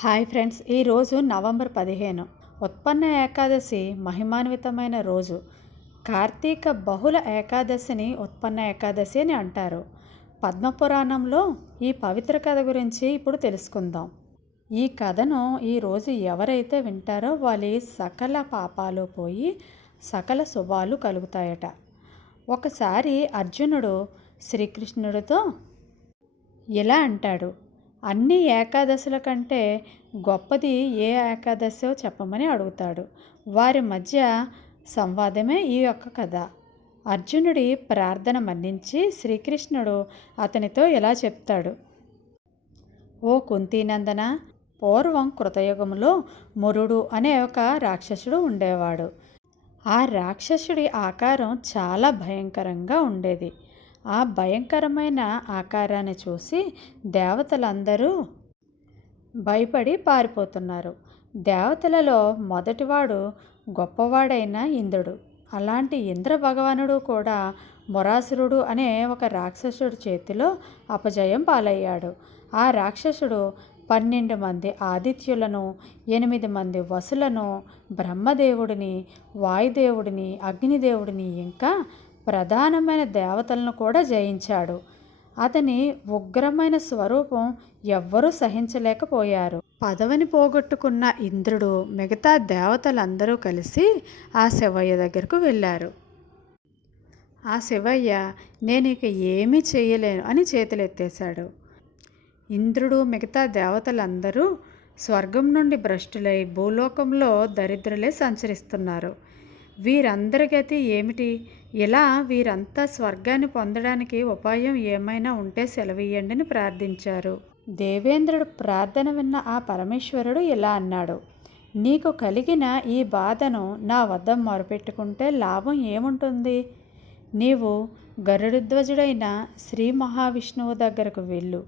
Hi friends ఈరోజు November పదిహేను. ఉత్పన్న ఏకాదశి మహిమాన్వితమైన రోజు. కార్తీక బహుళ ఏకాదశిని ఉత్పన్న ఏకాదశి అని అంటారు. పద్మపురాణంలో ఈ పవిత్ర కథ గురించి ఇప్పుడు తెలుసుకుందాం. ఈ కథను ఈరోజు ఎవరైతే వింటారో వాళ్ళ సకల పాపాలు పోయి సకల శుభాలు కలుగుతాయట. ఒకసారి అర్జునుడు శ్రీకృష్ణుడితో ఇలా అంటాడు అన్ని ఏకాదశుల కంటే గొప్పది ఏ ఏకాదశో చెప్పమని అడుగుతాడు. వారి మధ్య సంవాదమే ఈ యొక్క కథ. అర్జునుడి ప్రార్థన మన్నించి శ్రీకృష్ణుడు అతనితో ఇలా చెప్తాడు. ఓ కుంతీనందన పూర్వం కృతయుగంలో మురుడు అనే ఒక రాక్షసుడు ఉండేవాడు. ఆ రాక్షసుడి ఆకారం చాలా భయంకరంగా ఉండేది. ఆ భయంకరమైన ఆకారాన్ని చూసి దేవతలందరూ భయపడి పారిపోతున్నారు. దేవతలలో మొదటివాడు గొప్పవాడైన ఇంద్రుడు. అలాంటి ఇంద్ర భగవానుడు కూడా మొరాసురుడు అనే ఒక రాక్షసుడి చేతిలో అపజయం పాలయ్యాడు. ఆ రాక్షసుడు పన్నెండు మంది ఆదిత్యులను ఎనిమిది మంది వసులను బ్రహ్మదేవుడిని వాయుదేవుడిని అగ్నిదేవుడిని ఇంకా ప్రధానమైన దేవతలను కూడా జయించాడు. అతని ఉగ్రమైన స్వరూపం ఎవ్వరూ సహించలేకపోయారు. పదవిని పోగొట్టుకున్న ఇంద్రుడు మిగతా దేవతలందరూ కలిసి ఆ శివయ్య దగ్గరకు వెళ్ళారు. ఆ శివయ్య నేను ఇక ఏమీ చేయలేను అని చేతులెత్తేశాడు. ఇంద్రుడు మిగతా దేవతలందరూ స్వర్గం నుండి భ్రష్టులై భూలోకంలో దరిద్రులే సంచరిస్తున్నారు. వీరందరి గతి ఏమిటి? ఇలా వీరంతా స్వర్గాన్ని పొందడానికి ఉపాయం ఏమైనా ఉంటే సెలవియ్యండి అని ప్రార్థించారు. దేవేంద్రుడు ప్రార్థన విన్న ఆ పరమేశ్వరుడు ఇలా అన్నాడు. నీకు కలిగిన ఈ బాధను నా వద్ద మొరపెట్టుకుంటే లాభం ఏముంటుంది? నీవు గరుడుధ్వజుడైన శ్రీ మహావిష్ణువు దగ్గరకు వెళ్ళు.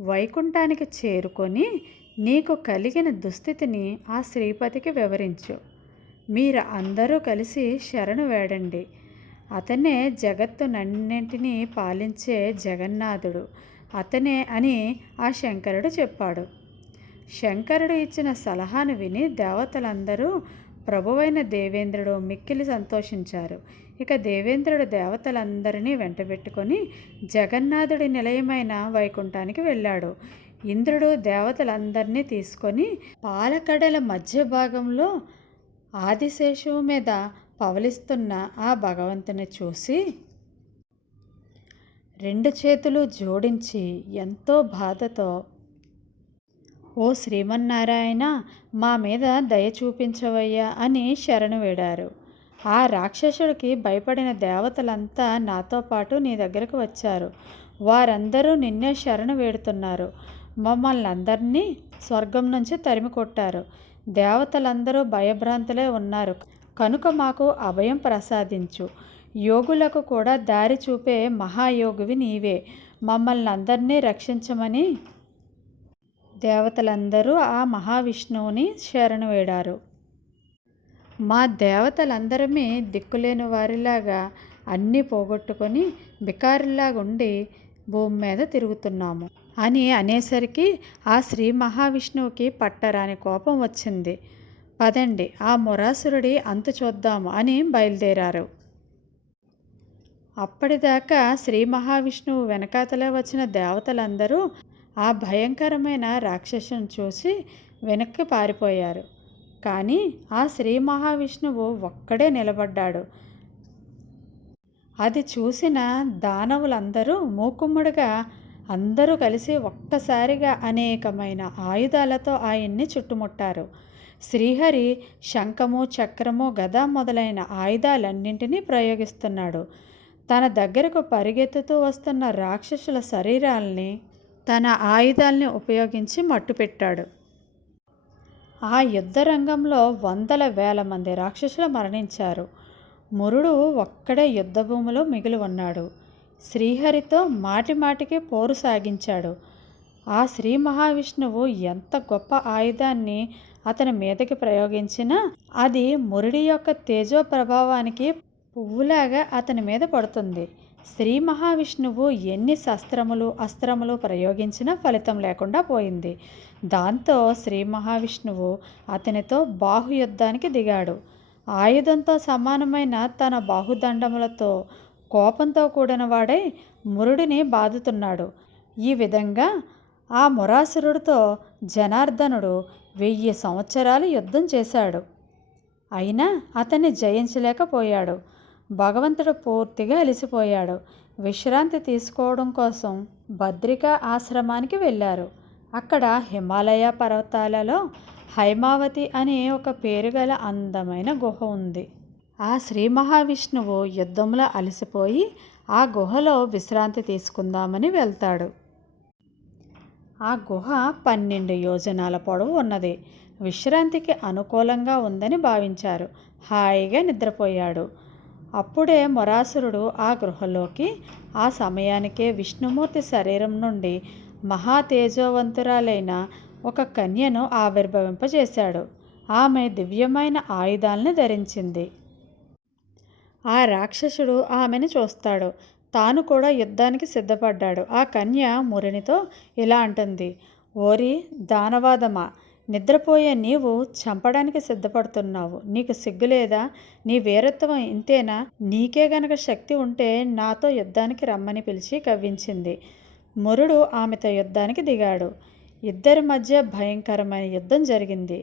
వైకుంఠానికి చేరుకొని నీకు కలిగిన దుస్థితిని ఆ శ్రీపతికి వివరించు. మీరు అందరూ కలిసి శరణు వేడండి. అతనే జగత్తునన్నింటినీ పాలించే జగన్నాథుడు. అతనే అని ఆ శంకరుడు చెప్పాడు. శంకరుడు ఇచ్చిన సలహాను విని దేవతలందరూ ప్రభువైన దేవేంద్రుడు మిక్కిలి సంతోషించారు. ఇక దేవేంద్రుడు దేవతలందరినీ వెంటబెట్టుకొని జగన్నాథుడి నిలయమైన వైకుంఠానికి వెళ్ళాడు. ఇంద్రుడు దేవతలందరినీ తీసుకొని పాలకడల మధ్య భాగంలో ఆదిశేషువు మీద పవలిస్తున్న ఆ భగవంతుని చూసి రెండు చేతులు జోడించి ఎంతో బాధతో ఓ శ్రీమన్నారాయణ మా మీద దయ చూపించవయ్యా అని శరణు వేడారు. ఆ రాక్షసుడికి భయపడిన దేవతలంతా నాతో పాటు నీ దగ్గరకు వచ్చారు. వారందరూ నిన్నే శరణు వేడుతున్నారు. మమ్మల్ని అందరినీ స్వర్గం నుంచి తరిమి కొట్టారు దేవతలందరూ భయభ్రాంతులే ఉన్నారు. కనుక మాకు అభయం ప్రసాదించు. యోగులకు కూడా దారి చూపే మహాయోగివి నీవే. మమ్మల్ని అందరినీ రక్షించమని దేవతలందరూ ఆ మహావిష్ణువుని శరణు వేడారు. మా దేవతలందరమే దిక్కులేని వారిలాగా అన్నీ పోగొట్టుకొని బికారిలాగా ఉండి భూమి మీద తిరుగుతున్నాము. అని అనేసరికి ఆ శ్రీ మహావిష్ణువుకి పట్టరాని కోపం వచ్చింది. పదండి ఆ మురాసురుడి అంతు చూద్దాము అని బయలుదేరారు. అప్పటిదాకా శ్రీ మహావిష్ణువు వెనకాతలే వచ్చిన దేవతలందరూ ఆ భయంకరమైన రాక్షసుని చూసి వెనక్కి పారిపోయారు. కానీ ఆ శ్రీ మహావిష్ణువు ఒక్కడే నిలబడ్డాడు. అది చూసిన దానవులందరూ మూకుమ్మడిగా అందరూ కలిసి ఒక్కసారిగా అనేకమైన ఆయుధాలతో ఆయన్ని చుట్టుముట్టారు. శ్రీహరి శంఖము చక్రము గద మొదలైన ఆయుధాలన్నింటినీ ప్రయోగిస్తున్నాడు. తన దగ్గరకు పరిగెత్తుతూ వస్తున్న రాక్షసుల శరీరాల్ని తన ఆయుధాల్ని ఉపయోగించి మట్టుపెట్టాడు. ఆ యుద్ధ రంగంలో వందల వేల మంది రాక్షసులు మరణించారు. మురుడు ఒక్కడే యుద్ధభూమిలో మిగిలి ఉన్నాడు. శ్రీహరితో మాటి మాటికి పోరు సాగించాడు. ఆ శ్రీ మహావిష్ణువు ఎంత గొప్ప ఆయుధాన్ని అతని మీదకి ప్రయోగించినా అది మురుడి యొక్క తేజో ప్రభావానికి పువ్వులాగా అతని మీద పడుతుంది. శ్రీ మహావిష్ణువు ఎన్ని శస్త్రములు అస్త్రములు ప్రయోగించినా ఫలితం లేకుండా పోయింది. దాంతో శ్రీ మహావిష్ణువు అతనితో బాహుయుద్ధానికి దిగాడు. ఆయుధంతో సమానమైన తన బాహుదండములతో కోపంతో కూడిన వాడై మురుడిని బాదుతున్నాడు. ఈ విధంగా ఆ మురాసురుడితో జనార్దనుడు వెయ్యి సంవత్సరాలు యుద్ధం చేశాడు. అయినా అతన్ని జయించలేకపోయాడు. భగవంతుడు పూర్తిగా అలసిపోయాడు. విశ్రాంతి తీసుకోవడం కోసం భద్రికా ఆశ్రమానికి వెళ్ళారు. అక్కడ హిమాలయ పర్వతాలలో హైమావతి అనే ఒక పేరుగల అందమైన గుహ ఉంది. ఆ శ్రీ మహావిష్ణువు యుద్ధంలో అలసిపోయి ఆ గుహలో విశ్రాంతి తీసుకుందామని వెళ్తాడు. ఆ గుహ పన్నెండు యోజనాల పొడవు ఉన్నది. విశ్రాంతికి అనుకూలంగా ఉందని భావించారు. హాయిగా నిద్రపోయాడు. అప్పుడే మొరాసురుడు ఆ గృహలోకి ఆ సమయానికే విష్ణుమూర్తి శరీరం నుండి మహా తేజోవంతురాలైన ఒక కన్యను ఆవిర్భవింపజేశాడు. ఆమె దివ్యమైన ఆయుధాలను ధరించింది. ఆ రాక్షసుడు ఆమెను చూస్తాడు. తాను కూడా యుద్ధానికి సిద్ధపడ్డాడు. ఆ కన్య మురినితో ఇలా అంటుంది. ఓరి దానవాదమా! నిద్రపోయే నీవు చంపడానికి సిద్ధపడుతున్నావు. నీకు సిగ్గులేదా నీ వీరత్వం ఇంతేనా? నీకే గనక శక్తి ఉంటే నాతో యుద్ధానికి రమ్మని పిలిచి కవ్వించింది. మురుడు ఆమెతో యుద్ధానికి దిగాడు. ఇద్దరి మధ్య భయంకరమైన యుద్ధం జరిగింది.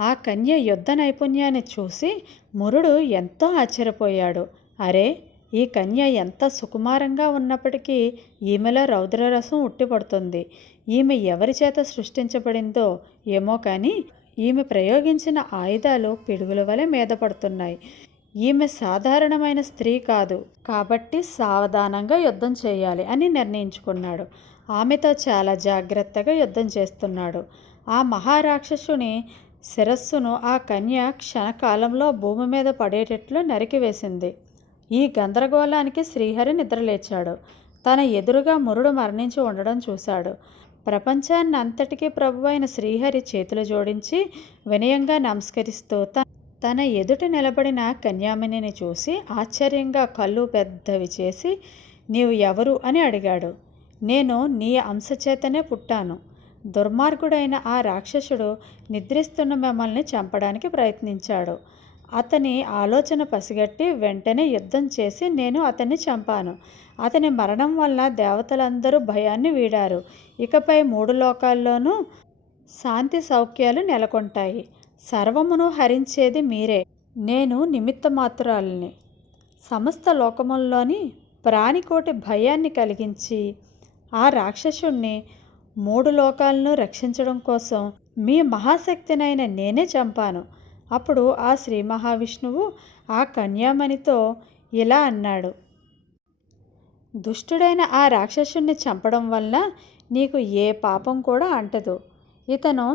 ఆ కన్య యుద్ధ నైపుణ్యాన్ని చూసి మురుడు ఎంతో ఆశ్చర్యపోయాడు. అరే ఈ కన్య ఎంత సుకుమారంగా ఉన్నప్పటికీ ఈమెలో రౌద్రరసం ఉట్టిపడుతుంది. ఈమె ఎవరి చేత సృష్టించబడిందో ఏమో కానీ ఈమె ప్రయోగించిన ఆయుధాలు పిడుగుల వలె మీద పడుతున్నాయి. ఈమె సాధారణమైన స్త్రీ కాదు. కాబట్టి సావధానంగా యుద్ధం చేయాలి అని నిర్ణయించుకున్నాడు. ఆమెతో చాలా జాగ్రత్తగా యుద్ధం చేస్తున్నాడు. ఆ మహారాక్షసుని శిరస్సును ఆ కన్య క్షణకాలంలో భూమి మీద పడేటట్లు నరికివేసింది. ఈ గందరగోళానికి శ్రీహరి నిద్రలేచాడు. తన ఎదురుగా మురుడు మరణించి ఉండడం చూశాడు. ప్రపంచాన్ని అంతటికీ ప్రభువైన శ్రీహరి చేతులు జోడించి వినయంగా నమస్కరిస్తూ తన తన ఎదుట నిలబడిన కన్యామినిని చూసి ఆశ్చర్యంగా కళ్ళు పెద్దవి చేసి నీవు ఎవరు? అని అడిగాడు. నేను నీ అంశచేతనే పుట్టాను. దుర్మార్గుడైన ఆ రాక్షసుడు నిద్రిస్తున్న మిమ్మల్ని చంపడానికి ప్రయత్నించాడు. అతని ఆలోచన పసిగట్టి వెంటనే యుద్ధం చేసి నేను అతన్ని చంపాను. అతని మరణం వల్ల దేవతలందరూ భయాన్ని వీడారు. ఇకపై మూడు లోకాల్లోనూ శాంతి సౌఖ్యాలు నెలకొంటాయి. సర్వమును హరించేది మీరే. నేను నిమిత్త మాత్రాలని సమస్త లోకముల్లోని ప్రాణికోటి భయాన్ని కలిగించి ఆ రాక్షసుణ్ణి మూడు లోకాలను రక్షించడం కోసం మీ మహాశక్తినైన నేనే చంపాను. అప్పుడు ఆ శ్రీ మహావిష్ణువు ఆ కన్యామణితో ఇలా అన్నాడు. దుష్టుడైన ఆ రాక్షసుణ్ణి చంపడం వల్ల నీకు ఏ పాపం కూడా అంటదు. ఇతను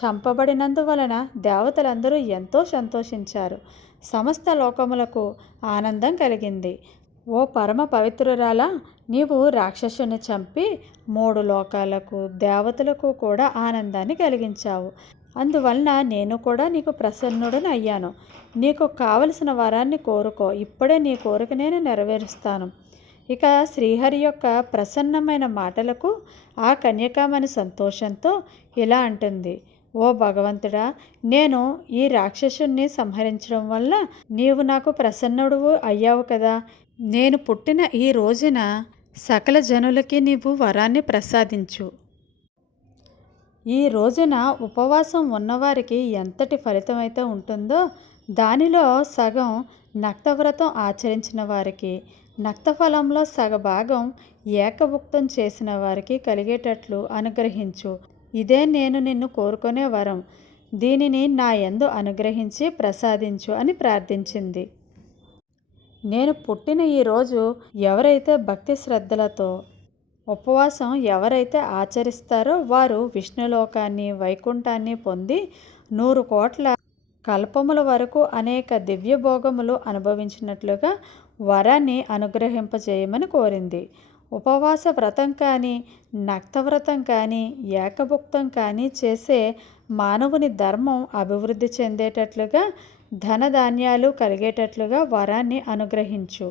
చంపబడినందువలన దేవతలందరూ ఎంతో సంతోషించారు. సమస్త లోకములకు ఆనందం కలిగింది. ఓ పరమ పవిత్రురాలా నీవు రాక్షసుని చంపి మూడు లోకాలకు దేవతలకు కూడా ఆనందాన్ని కలిగించావు. అందువలన నేను కూడా నీకు ప్రసన్నుడని అయ్యాను. నీకు కావలసిన వరాన్ని కోరుకో. ఇప్పుడే నీ కోరిక నేను నెరవేరుస్తాను. ఇక శ్రీహరి యొక్క ప్రసన్నమైన మాటలకు ఆ కన్యకామని సంతోషంతో ఇలా అంటుంది. ఓ భగవంతుడా నేను ఈ రాక్షసుణ్ణి సంహరించడం వల్ల నీవు నాకు ప్రసన్నుడు అయ్యావు కదా. నేను పుట్టిన ఈ రోజున సకల జనులకి నీవు వరాన్ని ప్రసాదించు. ఈ రోజున ఉపవాసం ఉన్నవారికి ఎంతటి ఫలితమైతే ఉంటుందో దానిలో సగం నక్తవ్రతం ఆచరించిన వారికి నక్తఫలంలో సగభాగం ఏకభుక్తం చేసిన వారికి కలిగేటట్లు అనుగ్రహించు. ఇదే నేను నిన్ను కోరుకునే వరం. దీనిని నా ఎందు అనుగ్రహించి ప్రసాదించు అని ప్రార్థించింది. నేను పుట్టిన ఈ రోజు ఎవరైతే భక్తి శ్రద్ధలతో ఉపవాసం ఎవరైతే ఆచరిస్తారో వారు విష్ణులోకాన్ని వైకుంఠాన్ని పొంది నూరు కోట్ల కల్పముల వరకు అనేక దివ్య భోగములు అనుభవించినట్లుగా వరాన్ని అనుగ్రహింపజేయమని కోరింది. ఉపవాస వ్రతం కానీ నక్తవ్రతం కానీ ఏకభుక్తం కానీ చేసే మానవుని ధర్మం అభివృద్ధి చెందేటట్లుగా ధనధాన్యాలు కలిగేటట్లుగా వరాన్ని అనుగ్రహించు.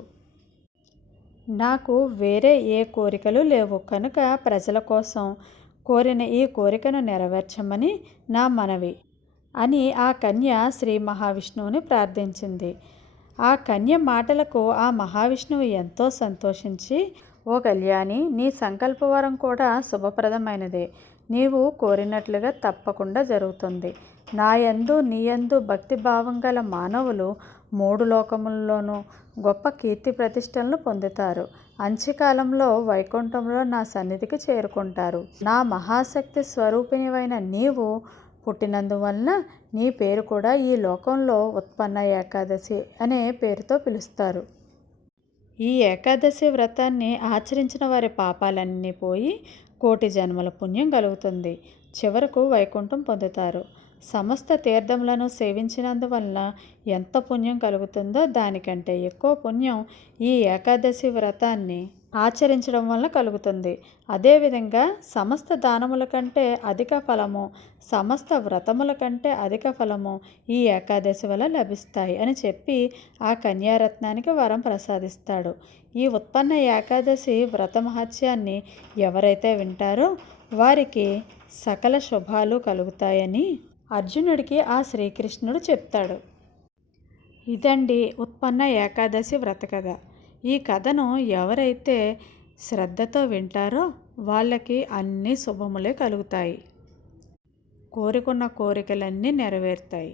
నాకు వేరే ఏ కోరికలు లేవు. కనుక ప్రజల కోసం కోరిన ఈ కోరికను నెరవేర్చమని నా మనవి అని ఆ కన్య శ్రీ మహావిష్ణువుని ప్రార్థించింది. ఆ కన్య మాటలకు ఆ మహావిష్ణువు ఎంతో సంతోషించి ఓ కళ్యాణి నీ సంకల్పవరం కూడా శుభప్రదమైనదే. నీవు కోరినట్లుగా తప్పకుండా జరుగుతుంది. నా యందు నీ యందు భక్తిభావం గల మానవులు మూడు లోకముల్లోనూ గొప్ప కీర్తి ప్రతిష్టలను పొందుతారు. అంత్యకాలంలో వైకుంఠంలో నా సన్నిధికి చేరుకుంటారు. నా మహాశక్తి స్వరూపిణివైన నీవు పుట్టినందువలన నీ పేరు కూడా ఈ లోకంలో ఉత్పన్న ఏకాదశి అనే పేరుతో పిలుస్తారు. ఈ ఏకాదశి వ్రతాన్ని ఆచరించిన వారి పాపాలన్నీ పోయి కోటి జన్మల పుణ్యం కలుగుతుంది. చివరకు వైకుంఠం పొందుతారు. సమస్త తీర్థములను సేవించినందువలన ఎంత పుణ్యం కలుగుతుందో దానికంటే ఎక్కువ పుణ్యం ఈ ఏకాదశి వ్రతాన్ని ఆచరించడం వల్ల కలుగుతుంది. అదేవిధంగా సమస్త దానముల కంటే అధిక ఫలము సమస్త వ్రతముల కంటే అధిక ఫలము ఈ ఏకాదశి వల్ల లభిస్తాయి అని చెప్పి ఆ కన్యారత్నానికి వరం ప్రసాదిస్తాడు. ఈ ఉత్పన్న ఏకాదశి వ్రత మహత్యాన్ని ఎవరైతే వింటారో వారికి సకల శుభాలు కలుగుతాయని అర్జునుడికి ఆ శ్రీకృష్ణుడు చెప్తాడు. ఇదండి ఉత్పన్న ఏకాదశి వ్రత కథ. ఈ కథను ఎవరైతే శ్రద్ధతో వింటారో వాళ్ళకి అన్ని శుభములే కలుగుతాయి. కోరుకున్న కోరికలన్నీ నెరవేరుతాయి.